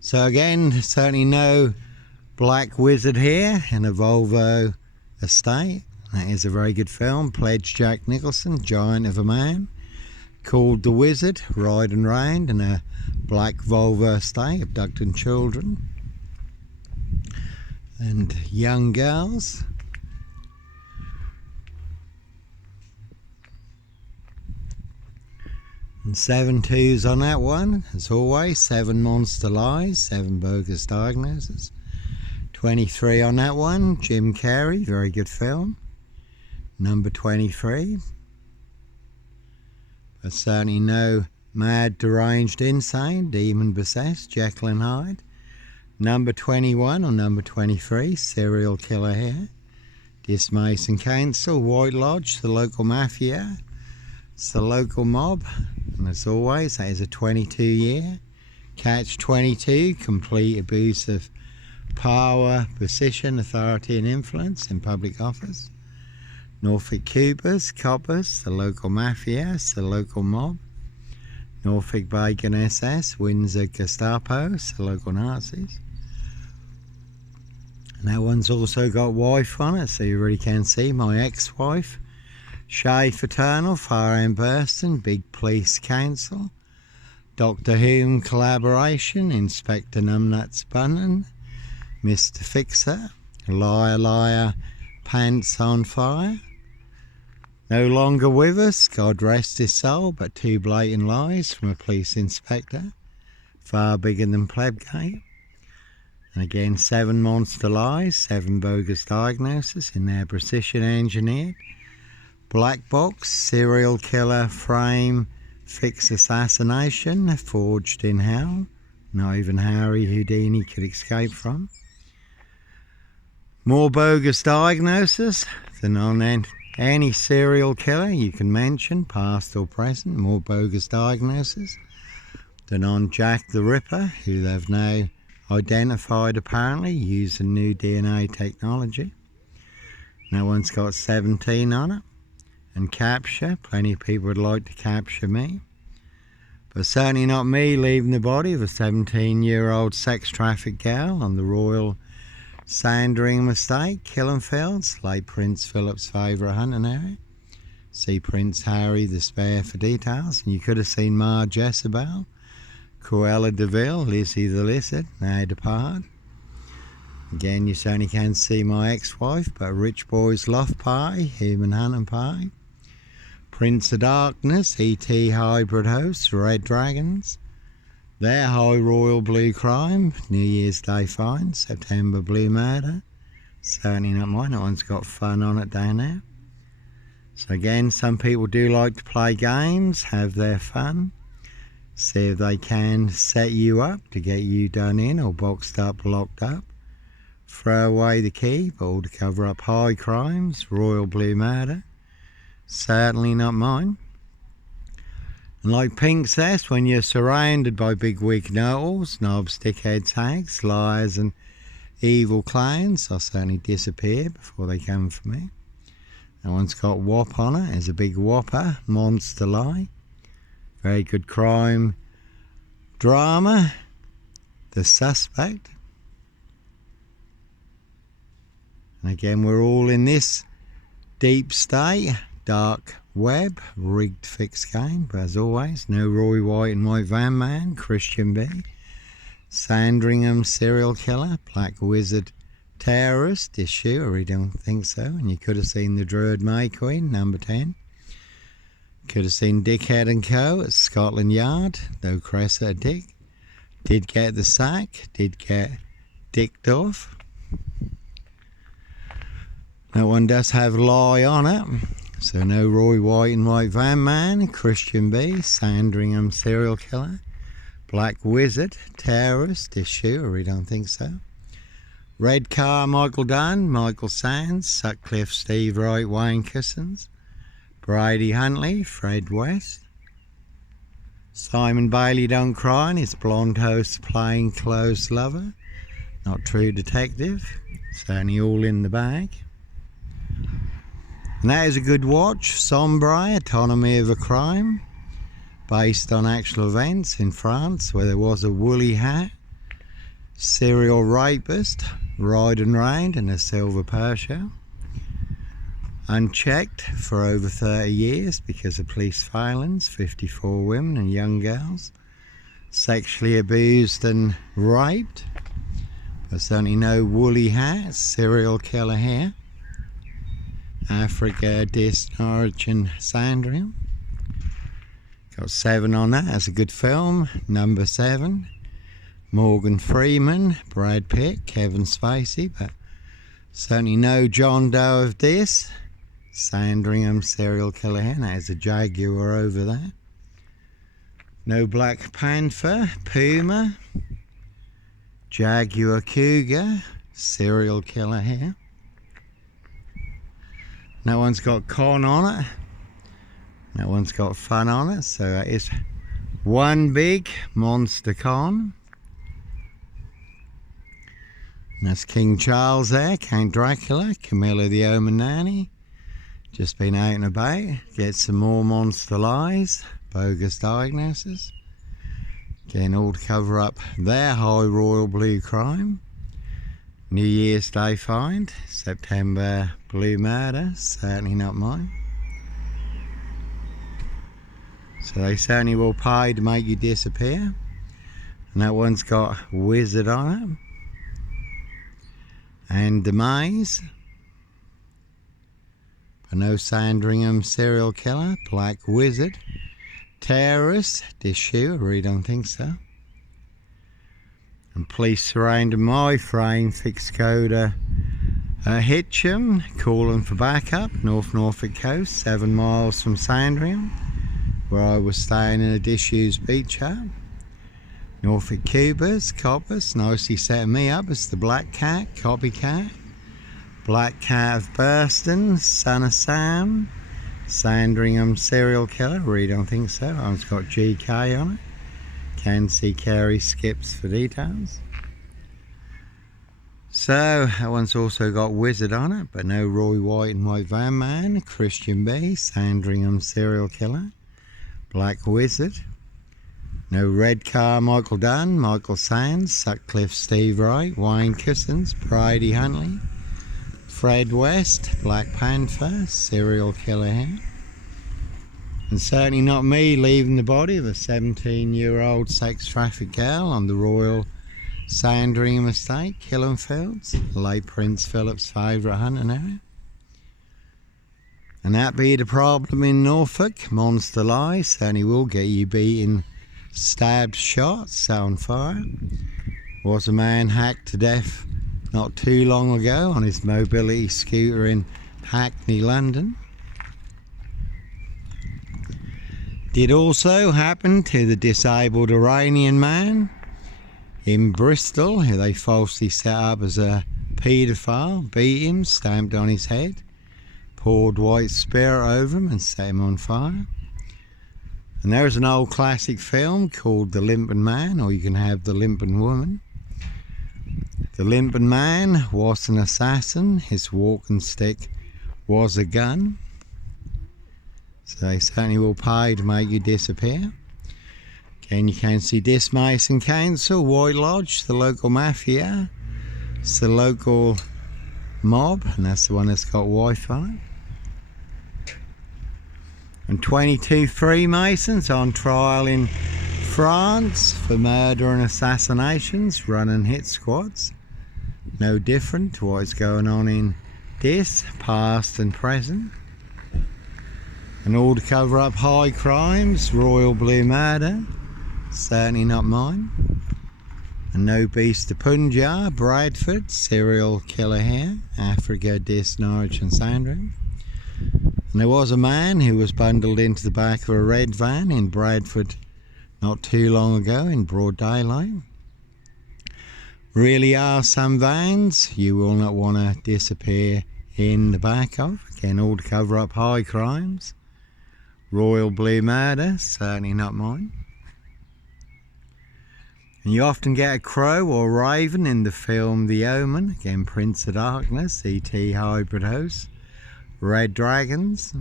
So again, certainly no black wizard here in a Volvo estate. That is a very good film. Pledged Jack Nicholson, giant of a man, called The Wizard, ride and round in a black Volvo estate, abducting children and young girls. And 7 2s on that one, as always. 7 monster lies, 7 bogus diagnoses. 23 on that one, Jim Carrey, very good film. Number 23. But certainly no mad, deranged, insane, demon possessed, Jekyll and Hyde. Number 21 or number 23, serial killer here. Dismason Council, White Lodge, the local mafia. It's the local mob. And as always, that is a 22-year. Catch 22, complete abuse of power, position, authority and influence in public office. Norfolk Coppers, the local mafia, it's the local mob. Norfolk Bacon SS, Windsor Gestapo, it's the local Nazis. And that one's also got wife on it, so you really can see my ex-wife. Shay Fraternal, Far End Burston, Big Police Council. Doctor Who collaboration, Inspector Numbnuts Bunnan. Mr. Fixer, Liar Liar, Pants on Fire. No longer with us, God rest his soul, but 2 blatant lies from a police inspector. Far bigger than Plebgate. And again, 7 monster lies, 7 bogus diagnoses in their precision engineered. Black box, serial killer frame, FIX Assassination, forged in hell. Not even Harry Houdini could escape from. More bogus diagnoses than on any serial killer you can mention, past or present. More bogus diagnoses than on Jack the Ripper, who they've now identified apparently using new DNA technology. No one's got 17 on it. And capture, plenty of people would like to capture me. But certainly not me leaving the body of a 17-year-old sex trafficked girl on the Royal Sandringham estate, Killenfields, late Prince Philip's favourite hunting area. See Prince Harry the Spare for details. And you could have seen Ma Jezebel, Cruella de Vil, Lizzie the Lizard, now departed. Again, you certainly can see my ex-wife, but a rich boy's loft pie, human hunting pie. Prince of Darkness, E.T. hybrid hosts, Red Dragons. Their High Royal Blue Crime, New Year's Day Fine, September Blue Murder. Certainly not mine, that one's got fun on it down there. So again, some people do like to play games, have their fun. See if they can set you up to get you done in or boxed up, locked up. Throw away the key, but all to cover up high crimes, Royal Blue Murder. Certainly not mine. And like Pink says, when you're surrounded by big wig know-alls, knobs, dickheads, hags, liars and evil clowns, I'll certainly disappear before they come for me. That one's got WAP on it, it's a big whopper, monster lie. Very good crime drama, The Suspect. And again, we're all in this deep state, dark web, rigged fixed game, but as always, no Roy White and White Van Man, Christian B, Sandringham serial killer, Black Wizard terrorist issue, I really don't think so. And you could have seen the Druid May Queen, number 10. Could have seen Dickhead and Co. at Scotland Yard, no Cressor Dick. Did get the sack, did get dicked off. That one does have lie on it. So no Roy White and White Van Man, Christian B, Sandringham serial killer, Black Wizard, terrorist issue, or we don't think so. Red Car, Michael Dunn, Michael Sands, Sutcliffe, Steve Wright, Wayne Cousins, Brady Huntley, Fred West. Simon Bailey Don't Cry and his blonde host plain clothes lover, not True Detective, certainly all in the bag. And that is a good watch, Sombre, Autonomy of a Crime, based on actual events in France where there was a woolly hat serial rapist, riding round in a silver Porsche, unchecked for over 30 years because of police violence, 54 women and young girls sexually abused and raped. There's certainly no woolly hats, serial killer here. Africa, Norwich and Sandringham. Got 7 on that. That's a good film. Number 7. Morgan Freeman, Brad Pitt, Kevin Spacey, but certainly no John Doe of this. Sandringham serial killer here. There's a Jaguar over there. No Black Panther, Puma, Jaguar Cougar, serial killer here. No one's got con on it. No one's got fun on it. So it's one big monster con. And that's King Charles there, Count Dracula, Camilla the Omen Nanny. Just been out and about. Get some more monster lies. Bogus Diagnoses. Getting all to cover up their high royal blue crime. New Year's Day find. September blue murder. Certainly not mine. So they certainly will pay to make you disappear. And that one's got Wizard on it. And Demise. But no Sandringham serial killer. Black Wizard. Terrorist, this shoe, I really don't think so. And police surrounding my frame, FIX Coda, Hitcham, calling for backup, North Norfolk coast, 7 miles from Sandringham, where I was staying in a disused beach hut. Norfolk Cubers, coppers, nicely setting me up as the Black Cat, copycat. Black Cat of Burston, Son of Sam. Sandringham serial killer, really don't think so. It's got GK on it. Can see Carey skips for details. So that one's also got Wizard on it, but no Roy White and White Van Man. Christian B, Sandringham serial killer. Black Wizard. No Red Car, Michael Dunn, Michael Sands, Sutcliffe Steve Wright, Wayne Cousins, Bridie Huntley. Fred West, Black Panther, serial killer here. And certainly not me leaving the body of a 17-year-old sex trafficked girl on the Royal Sandringham estate, Killenfields, late Prince Philip's favourite hunting area. And that be the problem in Norfolk. Monster lies certainly will get you beaten, stabbed, shot, set on fire. Was a man hacked to death not too long ago on his mobility scooter in Hackney, London. Did also happen to the disabled Iranian man in Bristol, who they falsely set up as a paedophile, beat him, stamped on his head, poured white spirit over him and set him on fire. And there's an old classic film called The Limping Man, or you can have The Limping Woman. The limping man was an assassin, his walking stick was a gun. So they certainly will pay to make you disappear. Again, you can see Dis Mason Council, White Lodge, the local mafia. It's the local mob, and that's the one that's got Wi-Fi. And 22 Freemasons on trial in France for murder and assassinations, running hit squads. No different to what is going on in this, past and present. And all to cover up high crimes, royal blue murder, certainly not mine. And no Beast of Punjab, Bradford, serial killer here, Africa, Dis, Norwich and Sandringham. And there was a man who was bundled into the back of a red van in Bradford not too long ago in broad daylight. Really are some vans you will not want to disappear in the back of. Again, all to cover up high crimes. Royal blue murder, certainly not mine. And you often get a crow or raven in the film The Omen. Again, Prince of Darkness, E.T. hybrid host. Red dragons.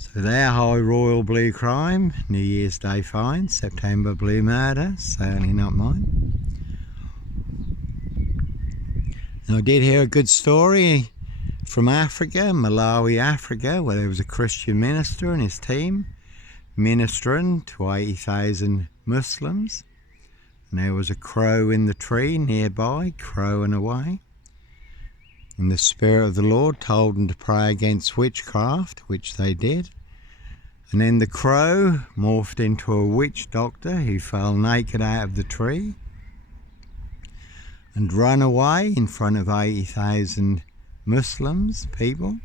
So there, High Royal Blue Crime, New Year's Day find, September Blue Murder, certainly not mine. And I did hear a good story from Africa, Malawi, Africa, where there was a Christian minister and his team ministering to 80,000 Muslims. And there was a crow in the tree nearby, crowing away. And the Spirit of the Lord told them to pray against witchcraft, which they did. And then the crow morphed into a witch doctor who fell naked out of the tree and ran away in front of 80,000 Muslims, people.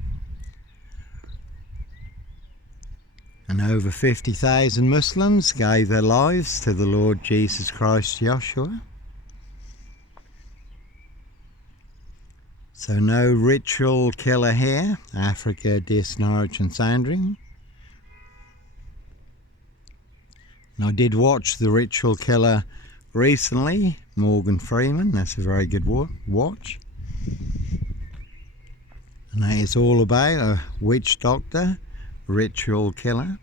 And over 50,000 Muslims gave their lives to the Lord Jesus Christ, Joshua. So no ritual killer here, Africa, Norwich and Sandringham. And I did watch The Ritual Killer recently, Morgan Freeman. That's a very good watch. And that is all about a witch doctor, ritual killer.